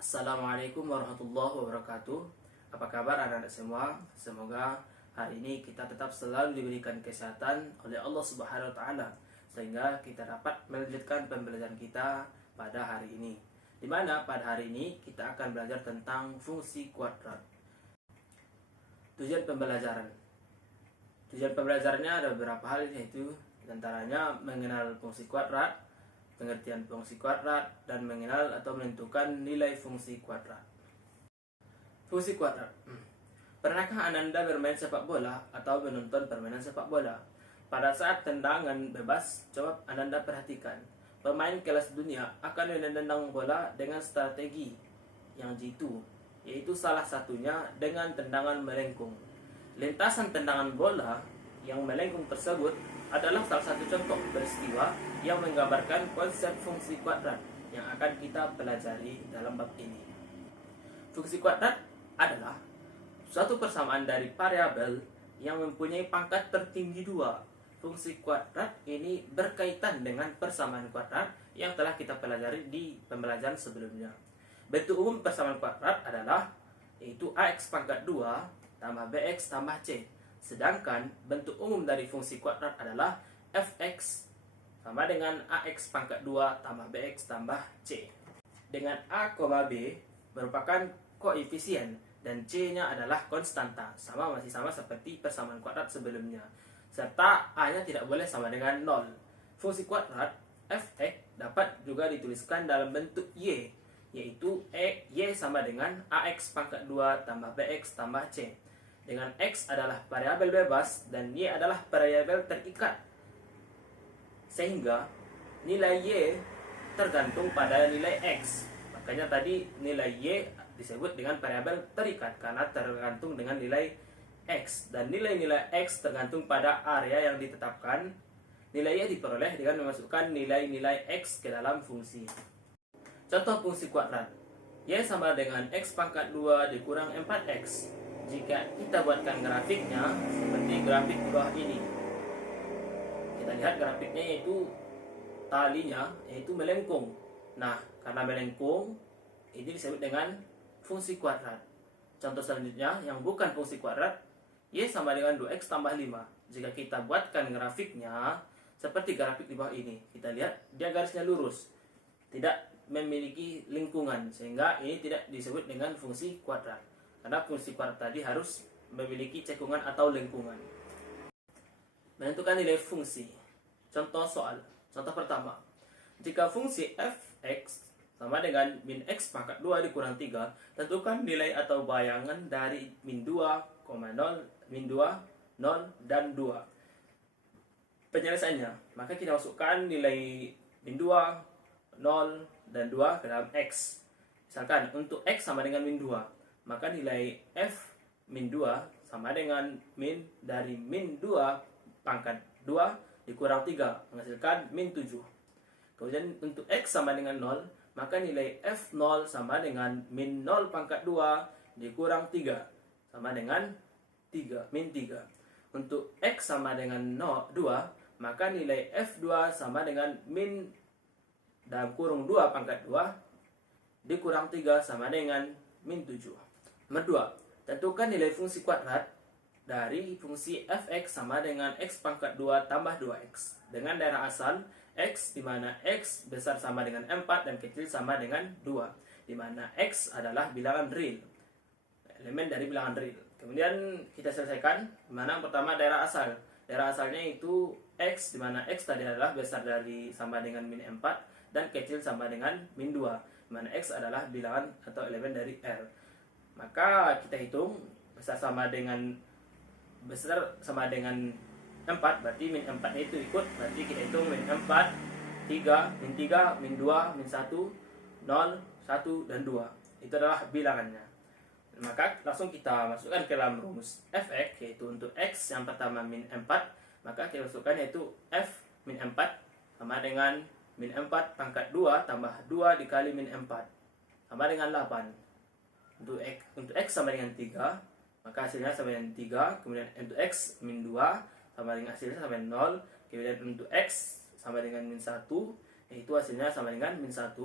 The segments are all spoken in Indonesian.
Assalamualaikum warahmatullahi wabarakatuh. Apa kabar anak-anak semua? Semoga hari ini kita tetap selalu diberikan kesehatan oleh Allah Subhanahu wa taala sehingga kita dapat melanjutkan pembelajaran kita pada hari ini. Di mana pada hari ini kita akan belajar tentang fungsi kuadrat. Tujuan pembelajaran. Tujuan pembelajarannya ada beberapa hal, yaitu diantaranya mengenal fungsi kuadrat, pengertian fungsi kuadrat, dan mengenal atau menentukan nilai fungsi kuadrat. Fungsi kuadrat. Pernahkah Ananda bermain sepak bola atau menonton permainan sepak bola? Pada saat tendangan bebas, coba Ananda perhatikan. Pemain kelas dunia akan menendang bola dengan strategi yang jitu, yaitu salah satunya dengan tendangan melengkung. Lintasan tendangan bola yang melengkung tersebut adalah salah satu contoh peristiwa yang menggambarkan konsep fungsi kuadrat yang akan kita pelajari dalam bab ini. Fungsi kuadrat adalah suatu persamaan dari variabel yang mempunyai pangkat tertinggi 2. Fungsi kuadrat ini berkaitan dengan persamaan kuadrat yang telah kita pelajari di pembelajaran sebelumnya. Bentuk umum persamaan kuadrat adalah yaitu ax pangkat 2 tambah bx tambah c. Sedangkan bentuk umum dari fungsi kuadrat adalah fx sama dengan ax pangkat 2 tambah bx tambah c. Dengan a, b merupakan koefisien dan c-nya adalah konstanta, masih sama seperti persamaan kuadrat sebelumnya. Serta a-nya tidak boleh sama dengan 0. Fungsi kuadrat fx dapat juga dituliskan dalam bentuk y, yaitu y sama dengan ax pangkat 2 tambah bx tambah c. Dengan x adalah variabel bebas dan y adalah variabel terikat, sehingga nilai y tergantung pada nilai x. Makanya tadi nilai y disebut dengan variabel terikat karena tergantung dengan nilai x, dan nilai-nilai x tergantung pada area yang ditetapkan. Nilai y diperoleh dengan memasukkan nilai-nilai x ke dalam fungsi. Contoh fungsi kuadrat. Y sama dengan x pangkat 2 dikurang 4x. Jika kita buatkan grafiknya seperti grafik di bawah ini, kita lihat grafiknya yaitu talinya yaitu melengkung. Nah, karena melengkung, ini disebut dengan fungsi kuadrat. Contoh selanjutnya yang bukan fungsi kuadrat, y sama dengan 2x tambah 5. Jika kita buatkan grafiknya seperti grafik di bawah ini, kita lihat dia garisnya lurus, tidak memiliki lingkungan, sehingga ini tidak disebut dengan fungsi kuadrat. Karena fungsi kuadrat tadi harus memiliki cekungan atau lingkungan. Menentukan nilai fungsi. Contoh soal. Contoh pertama. Jika fungsi fx sama dengan min x pangkat 2 dikurang 3, tentukan nilai atau bayangan dari min 2, 0, min 2, 0, dan 2. Penyelesaiannya, maka kita masukkan nilai min 2, 0, dan 2 ke dalam x. Misalkan untuk x sama dengan min 2, maka nilai f min 2 sama dengan min dari min 2 pangkat 2 dikurang 3 menghasilkan min 7. Kemudian untuk x sama dengan 0, maka nilai f0 sama dengan min 0 pangkat 2 dikurang 3 sama dengan 3, min 3. Untuk x sama dengan 2, maka nilai f2 sama dengan min dalam kurung 2 pangkat 2 dikurang 3 sama dengan min 7. Nomor 2. Tentukan nilai fungsi kuadrat dari fungsi fx sama dengan x pangkat 2 tambah 2x dengan daerah asal x, di mana x besar sama dengan 4 dan kecil sama dengan 2, di mana x adalah bilangan real, elemen dari bilangan real. Kemudian kita selesaikan, di mana pertama daerah asal. Daerah asalnya itu x, di mana x tadi adalah besar dari sama dengan min 4 dan kecil sama dengan min 2, di mana x adalah bilangan atau elemen dari R. Maka kita hitung besar sama dengan 4, berarti min 4 itu ikut, berarti kita hitung min 4, 3, min 3, min 2, min 1, 0, 1, dan 2. Itu adalah bilangannya. Maka langsung kita masukkan ke dalam rumus fx, yaitu untuk x yang pertama min 4, maka kita masukkan yaitu f min 4 sama dengan min 4 pangkat 2 tambah 2 dikali min 4 sama dengan 8. Untuk x sama dengan 3, maka hasilnya sama dengan 3. Kemudian untuk x min 2 sama dengan hasilnya sama dengan 0. Kemudian untuk x sama dengan min 1, yaitu hasilnya sama dengan min 1.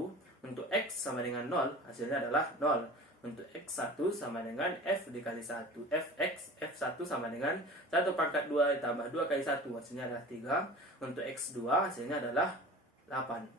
Untuk X sama dengan 0, hasilnya adalah 0. Untuk X1 sama dengan F dikali 1. F1 sama dengan 1 pangkat 2 ditambah 2 kali 1, hasilnya adalah 3. Untuk X2 hasilnya adalah 8.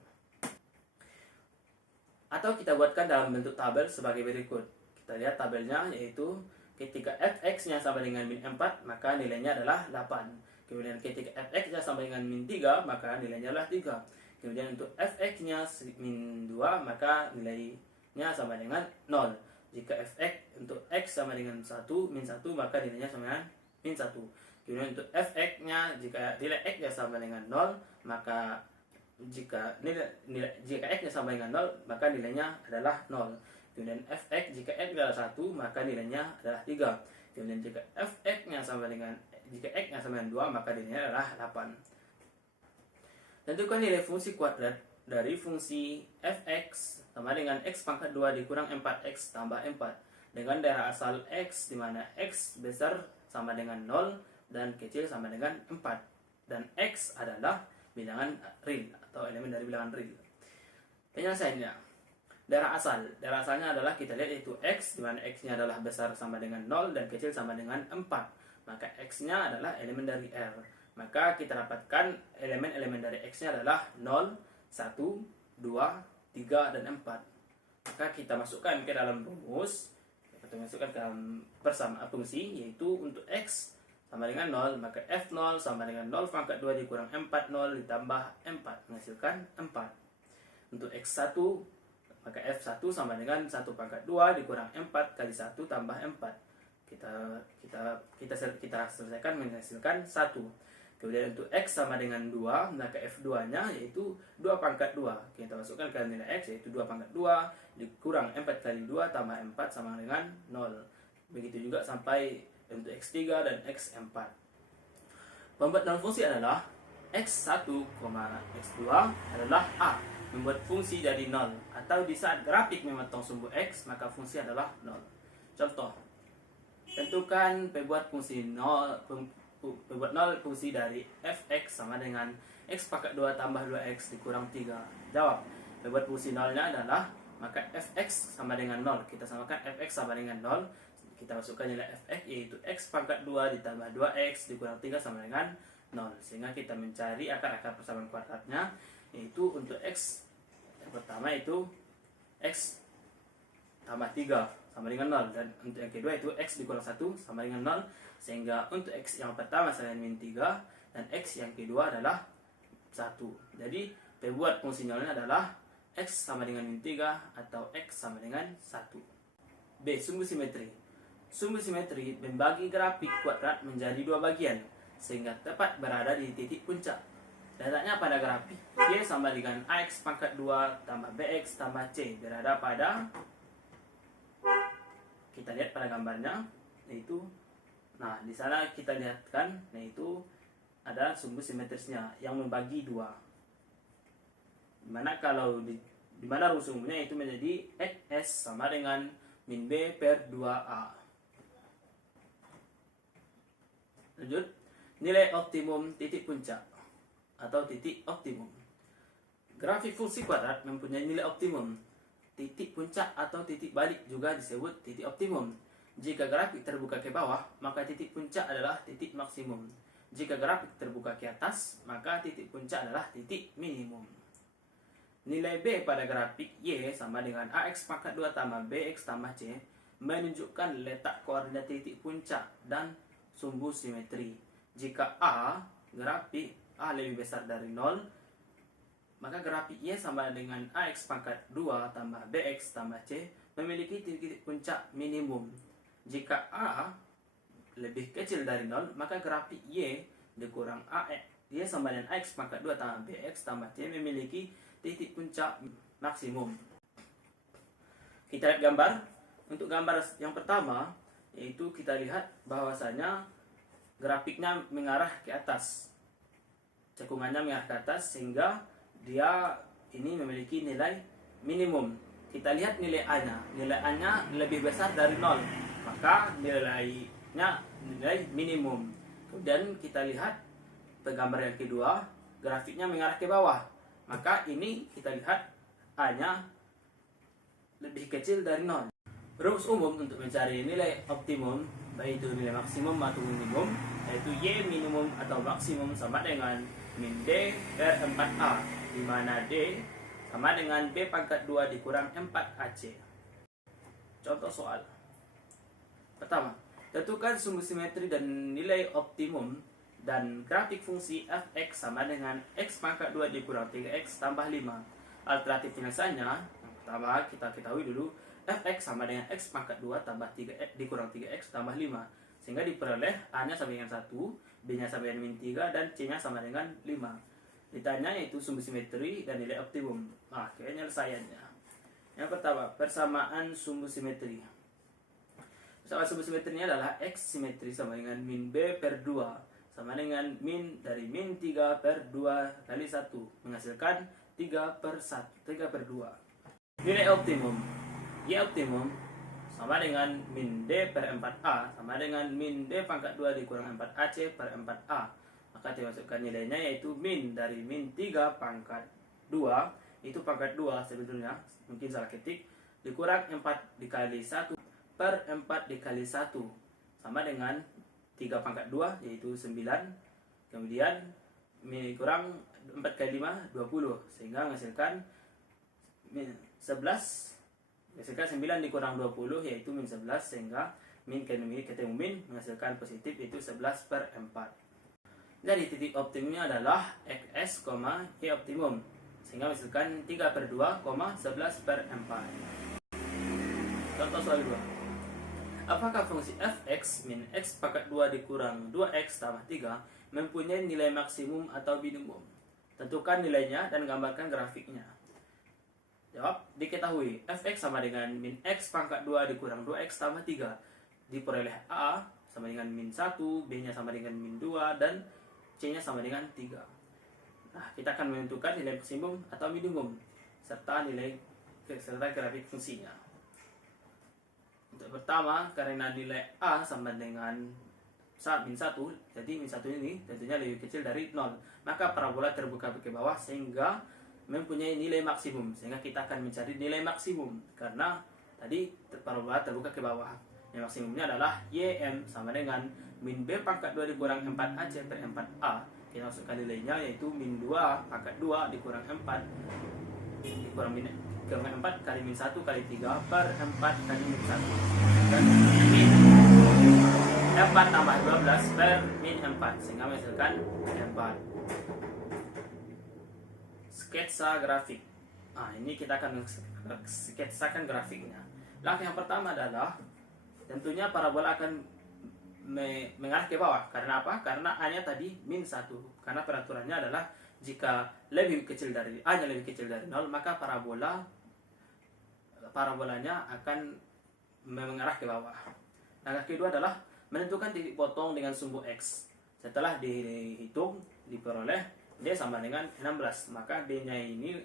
Atau kita buatkan dalam bentuk tabel sebagai berikut. Kita lihat tabelnya, yaitu ketika Fx-nya sama dengan min 4, maka nilainya adalah 8. Kemudian ketika Fx-nya sama dengan min 3, maka nilainya adalah 3. Kemudian untuk Fx-nya min 2, maka nilainya sama dengan 0. Jika Fx untuk X sama dengan 1, min 1, maka nilainya sama dengan min 1. Kemudian untuk Fx-nya, jika nilai X-nya sama dengan 0, maka jika X-nya sama dengan 0, maka nilainya adalah 0. Kemudian Fx, jika X adalah 1, maka nilainya adalah 3. Kemudian jika X-nya sama dengan 2, maka nilainya adalah 8. Tentukan nilai fungsi kuadrat dari fungsi Fx sama dengan X pangkat 2 dikurang 4X tambah 4 dengan daerah asal X, di mana X besar sama dengan 0 dan kecil sama dengan 4, dan X adalah bilangan real atau elemen dari bilangan real. Penyelesaiannya, daerah asalnya adalah kita lihat yaitu X, di mana X-nya adalah besar sama dengan 0 dan kecil sama dengan 4, maka X-nya adalah elemen dari R. Maka kita dapatkan elemen-elemen dari X-nya adalah 0, 1, 2, 3, dan 4. Maka kita masukkan ke dalam rumus, kita masukkan ke dalam persamaan fungsi, yaitu untuk X sama dengan 0, maka F0 sama dengan 0 pangkat 2 dikurang 4, 0 ditambah 4, menghasilkan 4. Untuk X1, maka F1 sama dengan 1 pangkat 2 dikurang 4 kali 1 tambah 4. Kita selesaikan menghasilkan 1. Kemudian untuk X sama dengan 2, maka F2-nya yaitu 2 pangkat 2. Kita masukkan ke nilai X, yaitu 2 pangkat 2 dikurang 4 kali 2 tambah 4 sama dengan 0. Begitu juga sampai untuk X3 dan X4. Pembuat dalam fungsi adalah X1, X2 adalah A, membuat fungsi jadi 0. Atau di saat grafik memotong sumbu X, maka fungsi adalah 0. Contoh, tentukan pembuat fungsi 0 fungsi dari Fx sama dengan X pangkat 2 tambah 2X dikurang 3. Jawab. Pembuat fungsi 0-nya adalah, maka Fx sama dengan 0. Kita samakan Fx sama dengan 0. Kita masukkan nilai Fx, yaitu X pangkat 2 ditambah 2X dikurang 3 sama dengan 0. Sehingga kita mencari akar-akar persamaan kuadratnya, yaitu untuk X yang pertama itu X tambah 3 sama dengan 0, dan untuk yang kedua itu X dikurang 1 sama dengan 0, sehingga untuk X yang pertama sama dengan min 3 dan X yang kedua adalah 1. Jadi pembuat fungsi 0 adalah X sama dengan min 3 atau X sama dengan 1. B. Sumbu simetri. Sumbu simetri membagi grafik kuadrat menjadi dua bagian sehingga tepat berada di titik puncak. Letaknya pada grafik Y sama dengan AX pangkat 2 tambah BX tambah C berada pada, kita lihat pada gambarnya, yaitu, nah di sana kita lihatkan, yaitu ada sumbu simetrisnya yang membagi dua. Dimana kalau dimana rumus sumbunya itu menjadi XS sama dengan min B per 2A. Lanjut, nilai optimum titik puncak atau titik optimum. Grafik fungsi kuadrat mempunyai nilai optimum. Titik puncak atau titik balik juga disebut titik optimum. Jika grafik terbuka ke bawah, maka titik puncak adalah titik maksimum. Jika grafik terbuka ke atas, maka titik puncak adalah titik minimum. Nilai B pada grafik Y sama dengan AX pangkat 2 tambah BX tambah C menunjukkan letak koordinat titik puncak dan sumbu simetri. Jika grafik A lebih besar dari 0, maka grafik Y sama dengan AX pangkat 2 tambah BX tambah C memiliki titik puncak minimum. Jika A lebih kecil dari 0, maka grafik Y dikurang AX, Y sama dengan AX pangkat 2 tambah BX tambah C memiliki titik puncak maksimum. Kita lihat gambar. Untuk gambar yang pertama, yaitu kita lihat bahwasanya grafiknya mengarah ke atas. Cekungannya mengarah ke atas sehingga dia ini memiliki nilai minimum. Kita lihat nilai A-nya. Nilai A-nya lebih besar dari 0, maka nilainya nilai minimum. Kemudian kita lihat gambar yang kedua, grafiknya mengarah ke bawah. Maka ini kita lihat A-nya lebih kecil dari 0. Rumus umum untuk mencari nilai optimum, baik itu nilai maksimum atau minimum, yaitu Y minimum atau maksimum sama dengan min D per 4A, di mana D sama dengan B pangkat 2 dikurang 4AC. Contoh soal. Pertama, tentukan sumbu simetri dan nilai optimum dan grafik fungsi f(x) sama dengan x pangkat 2 dikurang 3x tambah 5. Alternatif penyelesaiannya, yang pertama kita ketahui dulu, f(x) sama dengan x pangkat 2 tambah 3x dikurang 3x tambah 5. Sehingga diperoleh A-nya sama dengan 1, B-nya sama dengan min 3, dan C-nya sama dengan 5. Ditanya yaitu sumbu simetri dan nilai optimum. Nah, penyelesaiannya. Yang pertama, persamaan sumbu simetri. Persamaan sumbu simetrinya adalah X simetri sama dengan min B per 2 sama dengan min dari min 3 per 2 kali 1 menghasilkan 3 per 1, 3 per 2. Nilai optimum Y optimum sama dengan min D per 4A sama dengan min D pangkat 2 dikurang 4AC per 4A. Maka dimasukkan nilainya yaitu min dari min 3 pangkat 2, itu pangkat 2 sebetulnya, mungkin salah ketik, dikurang 4 dikali 1 per 4 dikali 1 sama dengan 3 pangkat 2 yaitu 9, kemudian min kurang 4 kali 5 20, sehingga menghasilkan 11, menghasilkan 9 dikurang 20 yaitu min 11, sehingga min ketemu min menghasilkan positif yaitu 11 per 4. Jadi titik optimumnya adalah X, Y optimum, sehingga menghasilkan 3 per 2, 11 per 4. Contoh soal 2. Apakah fungsi f(x) min x pangkat 2 dikurang 2x tambah 3 mempunyai nilai maksimum atau minimum? Tentukan nilainya dan gambarkan grafiknya. Jawab, diketahui f(x) sama dengan min x pangkat 2 dikurang 2x tambah 3. Diperoleh A sama dengan min 1, B-nya sama dengan min 2, dan C-nya sama dengan 3. Nah, kita akan menentukan nilai maksimum atau minimum serta grafik fungsinya. Untuk pertama, karena nilai A sama dengan min 1, jadi min 1 ini tentunya lebih kecil dari 0. Maka parabola terbuka ke bawah sehingga mempunyai nilai maksimum. Sehingga kita akan mencari nilai maksimum. Karena tadi parabola terbuka ke bawah. Nilai maksimumnya adalah YM sama dengan min B pangkat 2 dikurang 4AC per 4A. Kita masukkan nilainya yaitu min 2 pangkat 2 dikurang 4 dikurang min 4 kali min 1 kali 3 per 4 kali min 1, dan min 4 tambah 12 per min 4, sehingga menghasilkan 4. Sketsa grafik. Nah, ini kita akan sketsakan grafiknya. Langkah yang pertama adalah tentunya parabola akan mengarah ke bawah. Karena apa? Karena A-nya tadi min 1. Karena peraturannya adalah jika lebih kecil dari A-nya lebih kecil dari 0, maka parabolanya akan mengarah ke bawah. Langkah kedua adalah menentukan titik potong dengan sumbu X. Setelah dihitung, diperoleh D sama dengan 16, maka D-nya ini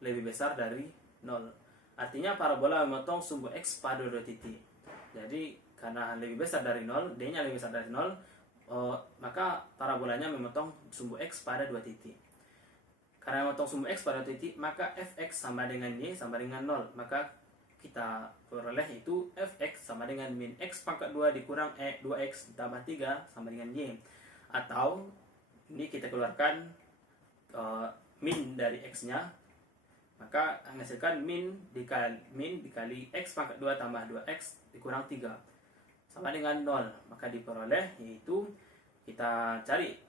lebih besar dari 0. Artinya parabola memotong sumbu X pada 2 titik. Jadi karena lebih besar dari 0, D-nya lebih besar dari 0, maka parabolanya memotong sumbu X pada 2 titik. Karena memotong sumbu X pada 2 titik, maka fx sama dengan Y sama dengan 0. Maka kita peroleh itu fx sama dengan min x pangkat 2 dikurang 2x tambah 3 sama dengan Y. Atau ini kita keluarkan min dari x-nya, maka menghasilkan min dikali x pangkat 2 tambah 2x dikurang 3 sama dengan 0. Maka diperoleh yaitu kita cari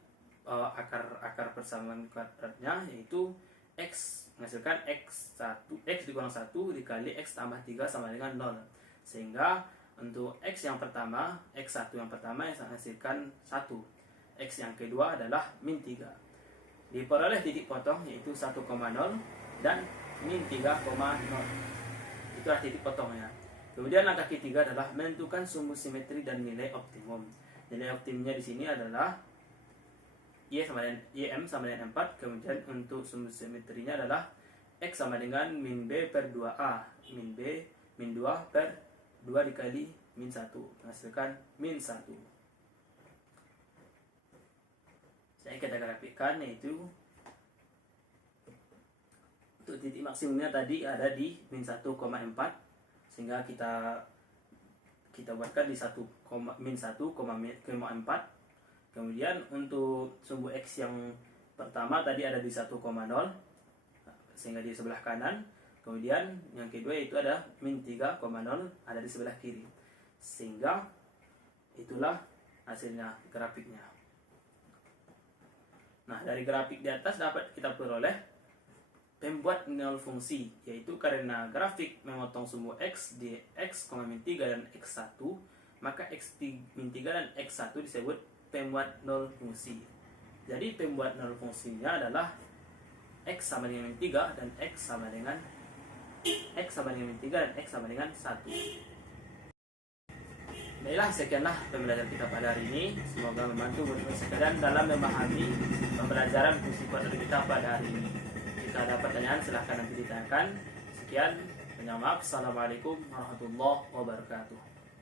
akar persamaan kuadratnya, yaitu x menghasilkan x dikurang 1 dikali x tambah 3 sama dengan 0. Sehingga untuk x yang pertama, x1 yang pertama yang menghasilkan 1. X yang kedua adalah min 3. Diperoleh titik potong yaitu 1,0 dan min 3,0. Itulah titik potongnya. Kemudian langkah ketiga adalah menentukan sumbu simetri dan nilai optimum. Nilai optimumnya di sini adalah YM sama dengan 4. Kemudian untuk sumbu simetrinya adalah X sama dengan min B per 2A. Min 2 per 2 dikali min 1 menghasilkan min 1. Saya kita grafikkan yaitu Untuk titik maksimumnya tadi ada di min 1,4, sehingga kita buatkan di min 1,4. Kemudian untuk sumbu X yang pertama tadi ada di 1,0, sehingga di sebelah kanan. Kemudian yang kedua itu ada min 3,0, ada di sebelah kiri. Sehingga itulah hasilnya grafiknya. Nah, dari grafik di atas dapat kita peroleh pembuat nol fungsi, yaitu karena grafik memotong sumbu X di X, min 3 dan X1, maka X min 3 dan X1 disebut pembuat nol fungsi. Jadi pembuat nol fungsinya adalah X sama dengan min 3 dan X sama dengan min 3 dan X sama dengan 1. Baiklah, sekianlah pembelajaran kita pada hari ini. Semoga membantu sekalian dalam memahami pembelajaran fungsi kuadrat kita pada hari ini. Jika ada pertanyaan silahkan nanti ditanyakan. Sekian, minta maaf. Assalamualaikum warahmatullahi wabarakatuh.